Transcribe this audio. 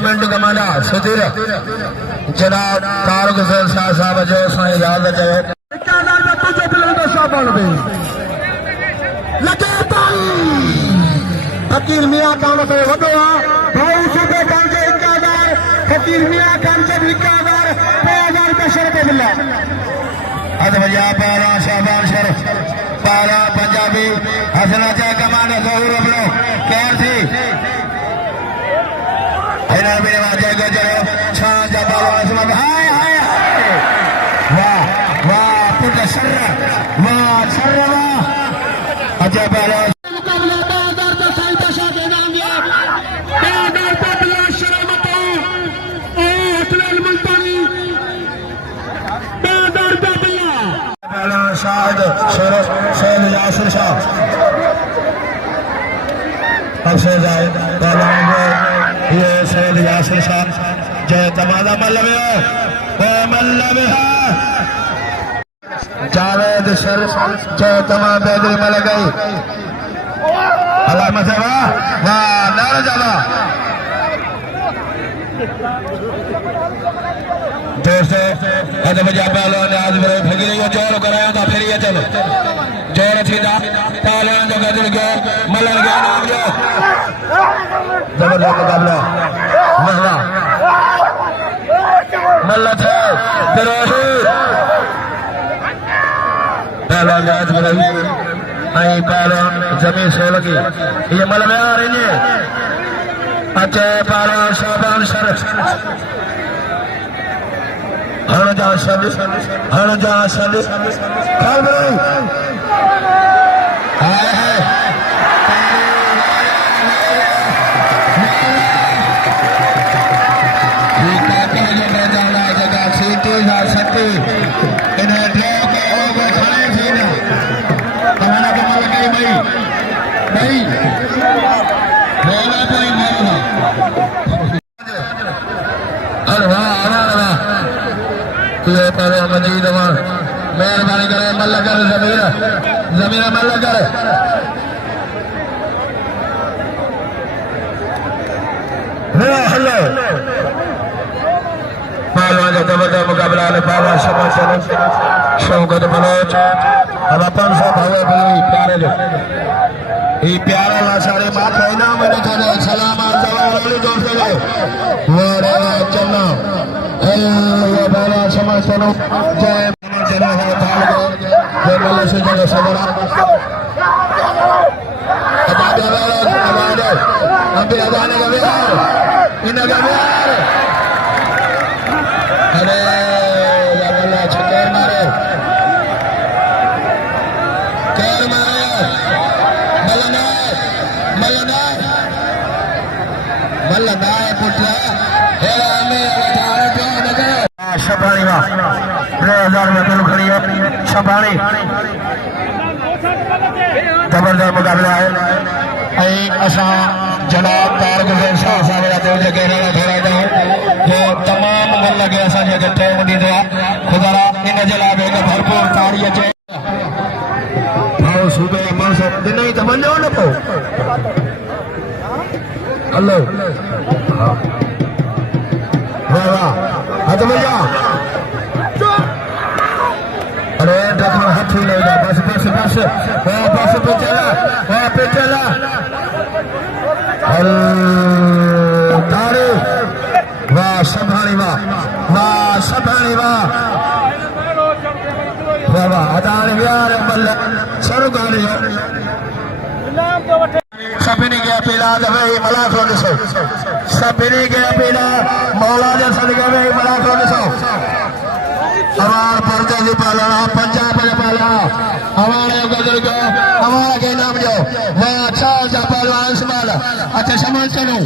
minute कमांडा Sudhir जनाब तारक हुसैन शाह साहब जो उसने याद रखे फकीर मियाँ खान से वधो भाई सूबे खान से 51,000 फकीर मियाँ खान से 51,000 ₹2,000 शर्त मिला अदवजा पारा शाबान शर्फ पारा पंजाबी हसना चाह कमाना जहूर अपनो कैर थी इन्होंने भी वाजे गजरो छां जबालो असमत हाय हाय हाय वाह वाह पुट शर्र वाह शर्र वाह अजब वाला शाहिद सैयद यासिर शाह अफसर जाहिद ये सैयद यासिर शाह जय तमादा मल्लवे जावेद शर जय तमा बेदरी मल गई अल्लाह मसवा वाह नारा जावा दोस्तों अदब जापालो ने आज मेरे फकीर को जोर कराया था फिर ये चलो जोर सीधा पालन जो गजर गयो मलन गयो नाम जो जबरदस्त मुकाबला महला मल्ला थे दिरोही पालन आज मेरे आई पालन जमीन सोलकी ये मलबे आ रही है अच्छे पालन शाबान शरफ हर जा शादी खाल बनाई आए हैं जगह सीटी जा सकती इन्हें ड्रॉ के ओवर खाने थी ना हमारा कमाल गई भाई बोला कोई मारना अरे वाह ये करो मजीद मेहरबानी करे मल्ला कर जमीरा मल्ला करे हेलो पहलवान का जबरदस्त मुकाबला है पहलवान समझ शौकत बलोच अब अपन सब हवे बोली प्यारे जो ये प्यारा लासारे बात है ना मैंने कहा सलाम वाले जोर से वो रे चलना ये बाबा समझ चलो जय चलो हो थाल गो जय मल्ल से जगह सबरा अबादे हम भी अबाने का बिहार इन का बिहार अरे या मल्ला छक्के मारे कैर मारे मल्लना पुटला हेरा में शबानी वाह 2000 में तुम खड़ी है शबानी जबरदस्त मुकाबला है असा जनाब तारक हुसैन शाह साहब जो जगह थोड़ा जो तमाम मन लगे असा जटे वही दुआ खुदा इन जे लाइ भरपूर ताड़ी अचे भाव सूबे मानसो दिन ही तमंजो न पो हेलो वाह वाह हथ भैया अरे देखो हाथ ही नहीं बस बस बस बस पे चला तारे वाह संभाली वाह वाह वाह अदार यार बल्ले सरू गाड़ी सभिनी के अपीला दवे मला को ॾिसो सभिनी के अपीला मौला जे सदके में मला को ॾिसो हमारा पर्दे जी पाला पंजाब में पाला हमारे गजर को हमारा के नाम जो मैं अच्छा सा पहलवान संभाला अच्छा समझ चलो